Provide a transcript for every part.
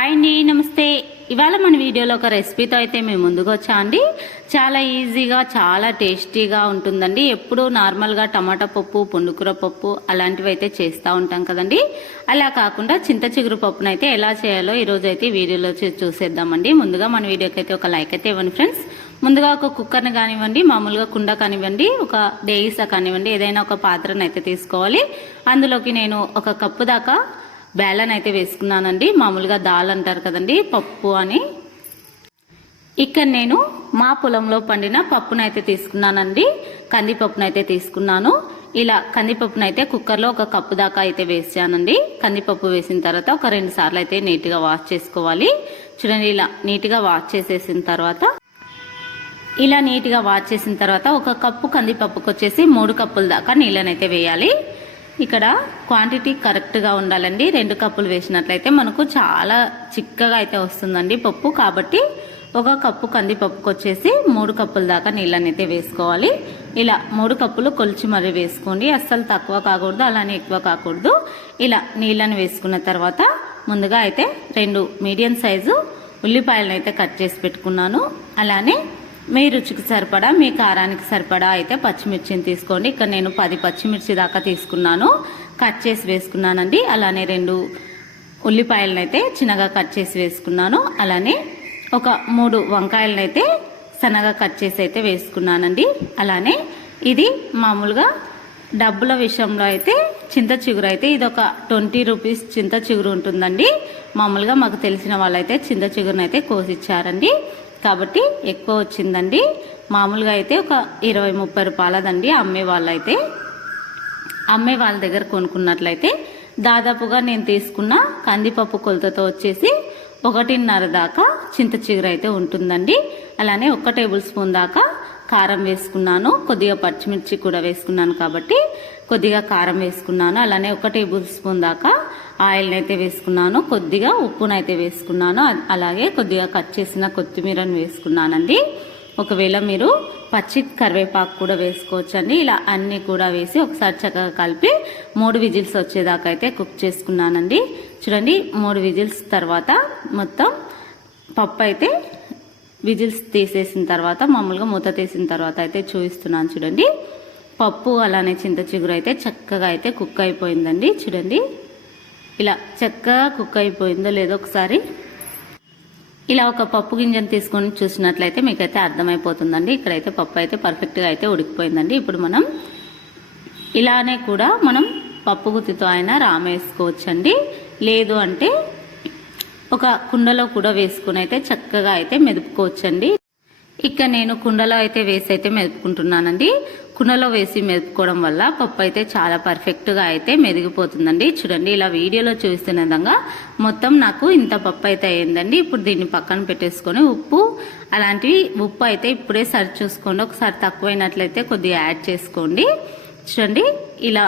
Hi అండి నమస్తే. ఇవాళ మన వీడియోలో ఒక రెసిపీతో అయితే మేము ముందుకు వచ్చా అండి. చాలా ఈజీగా చాలా టేస్టీగా ఉంటుందండి. ఎప్పుడూ నార్మల్గా టమాటా పప్పు పుండుకూర పప్పు అలాంటివి అయితే చేస్తూ ఉంటాం కదండి. అలా కాకుండా చింత చిగురు పప్పునైతే ఎలా చేయాలో ఈరోజు అయితే వీడియోలో చూసేద్దామండి. ముందుగా మన వీడియోకి అయితే ఒక లైక్ అయితే ఇవ్వండి ఫ్రెండ్స్. ముందుగా ఒక కుక్కర్ని కానివ్వండి మామూలుగా కుండ కానివ్వండి ఒక డేయిసా కానివ్వండి ఏదైనా ఒక పాత్రను అయితే తీసుకోవాలి. అందులోకి నేను ఒక కప్పు దాకా బేలన్ అయితే వేసుకున్నానండి. మామూలుగా దాల్ అంటారు కదండి పప్పు అని. ఇక్కడ నేను మా పొలంలో పండిన పప్పునైతే తీసుకున్నానండి. కందిపప్పునైతే తీసుకున్నాను. ఇలా కందిపప్పునైతే కుక్కర్లో ఒక కప్పు దాకా అయితే వేసానండి. కందిపప్పు వేసిన తర్వాత ఒక రెండు సార్లు అయితే నీట్గా వాష్ చేసుకోవాలి. చూడండి ఇలా నీట్గా వాష్ చేసేసిన తర్వాత ఇలా నీట్గా వాష్ చేసిన తర్వాత ఒక కప్పు కందిపప్పుకి వచ్చేసి మూడు కప్పుల దాకా నీళ్ళనైతే వేయాలి. ఇక్కడ క్వాంటిటీ కరెక్ట్గా ఉండాలండి. రెండు కప్పులు వేసినట్లయితే మనకు చాలా చిక్కగా అయితే వస్తుందండి పప్పు. కాబట్టి ఒక కప్పు కందిపప్పుకు వచ్చేసి మూడు కప్పుల దాకా నీళ్ళనైతే వేసుకోవాలి. ఇలా మూడు కప్పులు కొలిచి మరీ వేసుకోండి. అస్సలు తక్కువ కాకూడదు అలానే ఎక్కువ కాకూడదు. ఇలా నీళ్ళని వేసుకున్న తర్వాత ముందుగా అయితే రెండు మీడియం సైజు ఉల్లిపాయలను అయితే కట్ చేసి పెట్టుకున్నాను. అలానే మీ రుచికి సరిపడా మీ కారానికి సరిపడా అయితే పచ్చిమిర్చిని తీసుకోండి. ఇక్కడ నేను పది పచ్చిమిర్చి దాకా తీసుకున్నాను. కట్ చేసి వేసుకున్నానండి. అలానే రెండు ఉల్లిపాయలను అయితే చిన్నగా కట్ చేసి వేసుకున్నాను. అలానే ఒక మూడు వంకాయలను అయితే సన్నగా కట్ చేసి అయితే వేసుకున్నానండి. అలానే ఇది మామూలుగా డబ్బుల విషయంలో అయితే చింత చిగురు అయితే ఇది ఒక ట్వంటీ రూపీస్ చింత చిగురు ఉంటుందండి. మామూలుగా మాకు తెలిసిన వాళ్ళైతే చింత చిగురునైతే కోసిచ్చారండి కాబట్టి ఎక్కువ వచ్చిందండి. మామూలుగా అయితే ఒక ఇరవై ముప్పై రూపాయలదండి అమ్మే వాళ్ళైతే. అమ్మే వాళ్ళ దగ్గర కొనుక్కున్నట్లయితే దాదాపుగా నేను తీసుకున్న కందిపప్పు కొలతతో వచ్చేసి ఒకటిన్నర దాకా చింత చిగురు అయితే ఉంటుందండి. అలానే ఒక టేబుల్ స్పూన్ దాకా కారం వేసుకున్నాను. కొద్దిగా పచ్చిమిర్చి కూడా వేసుకున్నాను కాబట్టి కొద్దిగా కారం వేసుకున్నాను. అలానే ఒక టేబుల్ స్పూన్ దాకా ఆయిల్ని అయితే వేసుకున్నాను కొద్దిగా ఉప్పునైతే వేసుకున్నాను అలాగే కొద్దిగా కట్ చేసిన కొత్తిమీరను వేసుకున్నానండి. ఒకవేళ మీరు పచ్చి కరివేపాకు కూడా వేసుకోవచ్చండి. ఇలా అన్నీ కూడా వేసి ఒకసారి చక్కగా కలిపి మూడు విజిల్స్ వచ్చేదాకా అయితే కుక్ చేసుకున్నానండి. చూడండి మూడు విజిల్స్ తర్వాత మొత్తం పప్పు అయితే విజిల్స్ తీసేసిన తర్వాత మామూలుగా మూత తీసిన తర్వాత అయితే చూపిస్తున్నాను చూడండి. పప్పు అలానే చింత చిగురు అయితే చక్కగా అయితే కుక్ అయిపోయిందండి. చూడండి. ఇలా చక్కగా కుక్ అయిపోయిందో లేదో ఒకసారి. ఇలా ఒక పప్పు గింజను తీసుకొని చూసినట్లయితే మీకైతే అర్థమైపోతుందండి. ఇక్కడైతే పప్పు అయితే పర్ఫెక్ట్గా అయితే ఉడికిపోయిందండి. ఇప్పుడు మనం ఇలానే కూడా మనం పప్పు గుత్తితో అయినా రామేసుకోవచ్చండి లేదు అంటే ఒక కుండలో కూడా వేసుకుని అయితే చక్కగా అయితే మెదుపుకోవచ్చండి. ఇక నేను కుండలో అయితే వేసి అయితే మెదుపుకుంటున్నానండి. కుండలో వేసి మెదుపుకోవడం వల్ల పప్పు అయితే చాలా పర్ఫెక్ట్గా అయితే మెదిగిపోతుందండి. చూడండి ఇలా వీడియోలో చూస్తున్న విధంగా మొత్తం నాకు ఇంత పప్పు అయితే అయ్యిందండి ఇప్పుడు దీన్ని పక్కన పెట్టేసుకొని ఉప్పు అలాంటివి ఉప్పు అయితే ఇప్పుడే సరి చూసుకోండి. ఒకసారి తక్కువైనట్లయితే కొద్దిగా యాడ్ చేసుకోండి. చూడండి ఇలా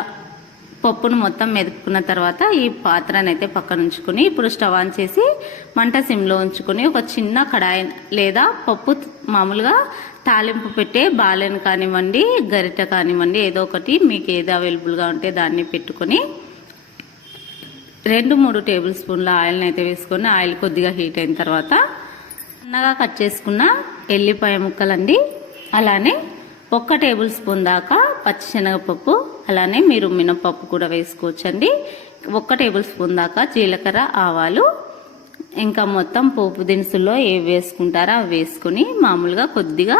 పప్పును మొత్తం మెదుపుకున్న తర్వాత ఈ పాత్రను అయితే పక్కన ఉంచుకుని ఇప్పుడు స్టవ్ ఆన్ చేసి మంట సిమ్లో ఉంచుకొని ఒక చిన్న కడాయి లేదా పప్పు మామూలుగా తాలింపు పెట్టే బాలెన్ కానివ్వండి గరిట కానివ్వండి ఏదో ఒకటి మీకు ఏది అవైలబుల్గా ఉంటే దాన్ని పెట్టుకొని రెండు మూడు టేబుల్ స్పూన్ల ఆయిల్ని అయితే వేసుకొని ఆయిల్ కొద్దిగా హీట్ అయిన తర్వాత సన్నగా కట్ చేసుకున్న ఎల్లిపాయ ముక్కలండి. అలానే ఒక్క టేబుల్ స్పూన్ దాకా పచ్చిశనగపప్పు అలానే మీరు మినపప్పు కూడా వేసుకోవచ్చండి. ఒక్క టేబుల్ స్పూన్ దాకా జీలకర్ర ఆవాలు ఇంకా మొత్తం పోపు దినుసుల్లో ఏవి వేసుకుంటారో అవి వేసుకొని మామూలుగా కొద్దిగా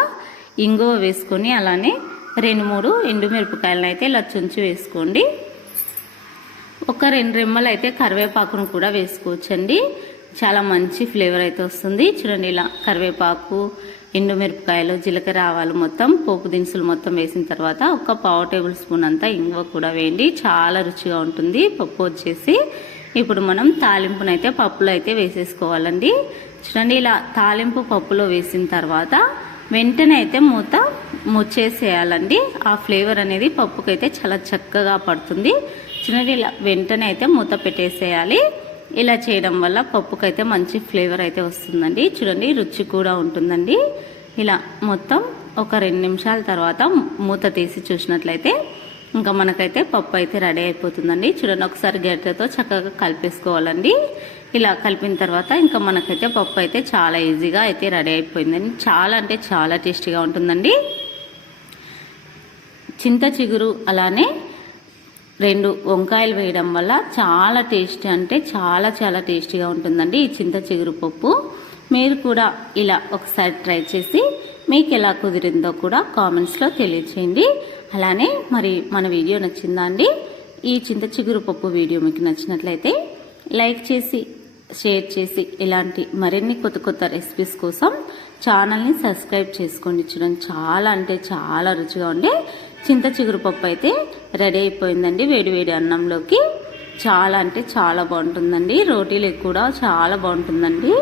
ఇంగువ వేసుకొని అలానే రెండు మూడు ఎండుమిరపకాయలను అయితే ఇలా చుంచి వేసుకోండి. ఒక రెండు రెమ్మలు అయితే కరివేపాకును కూడా వేసుకోవచ్చండి. చాలా మంచి ఫ్లేవర్ అయితే వస్తుంది. చూడండి ఇలా కరివేపాకు ఎండుమిరపకాయలు జీలకర్ర ఆవాలు మొత్తం పోపు దినుసులు మొత్తం వేసిన తర్వాత ఒక పావు టేబుల్ స్పూన్ అంతా ఇంగువ కూడా వేయండి. చాలా రుచిగా ఉంటుంది. పప్పు వచ్చేసి ఇప్పుడు మనం తాలింపునైతే పప్పులో అయితే వేసేసుకోవాలండి. చూడండి ఇలా తాలింపు పప్పులో వేసిన తర్వాత వెంటనే అయితే మూత ముచ్చేసేయాలండి. ఆ ఫ్లేవర్ అనేది పప్పుకైతే చాలా చక్కగా పడుతుంది. చూడండి ఇలా వెంటనే అయితే మూత పెట్టేసేయాలి. ఇలా చేయడం వల్ల పప్పుకైతే మంచి ఫ్లేవర్ అయితే వస్తుందండి. చూడండి రుచి కూడా ఉంటుందండి. ఇలా మొత్తం ఒక రెండు నిమిషాల తర్వాత మూత తీసి చూసినట్లయితే ఇంకా మనకైతే పప్పు అయితే రెడీ అయిపోతుందండి. చూడండి ఒకసారి గరిటెతో చక్కగా కలిపేసుకోవాలండి. ఇలా కలిపిన తర్వాత ఇంకా మనకైతే పప్పు అయితే చాలా ఈజీగా అయితే రెడీ అయిపోయిందండి. చాలా అంటే చాలా టేస్టీగా ఉంటుందండి. చింత చిగురు అలానే రెండు వంకాయలు వేయడం వల్ల చాలా టేస్టీ అంటే చాలా చాలా టేస్టీగా ఉంటుందండి ఈ చింత చిగురు పప్పు. మీరు కూడా ఇలా ఒకసారి ట్రై చేసి మీకు ఎలా కుదిరిందో కూడా కామెంట్స్లో తెలియచేయండి. అలానే మరి మన వీడియో నచ్చిందా అండి? ఈ చింత చిగురు పప్పు వీడియో మీకు నచ్చినట్లయితే లైక్ చేసి షేర్ చేసి ఇలాంటి మరిన్ని కొత్త కొత్త రెసిపీస్ కోసం ఛానల్ని సబ్స్క్రైబ్ చేసుకోండి. చూడండి చాలా అంటే చాలా రుచిగా ఉండే చింత చిగురు పప్పు అయితే రెడీ అయిపోయిందండి వేడి వేడి అన్నంలోకి. చాలా అంటే చాలా బాగుంటుందండి. రోటీలకు కూడా చాలా బాగుంటుందండి.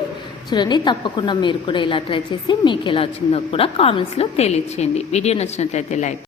చూడండి తప్పకుండా మీరు కూడా ఇలా ట్రై చేసి మీకు ఎలా వచ్చిందో కూడా కామెంట్స్లో తెలియచేయండి. వీడియో నచ్చినట్లయితే లైక్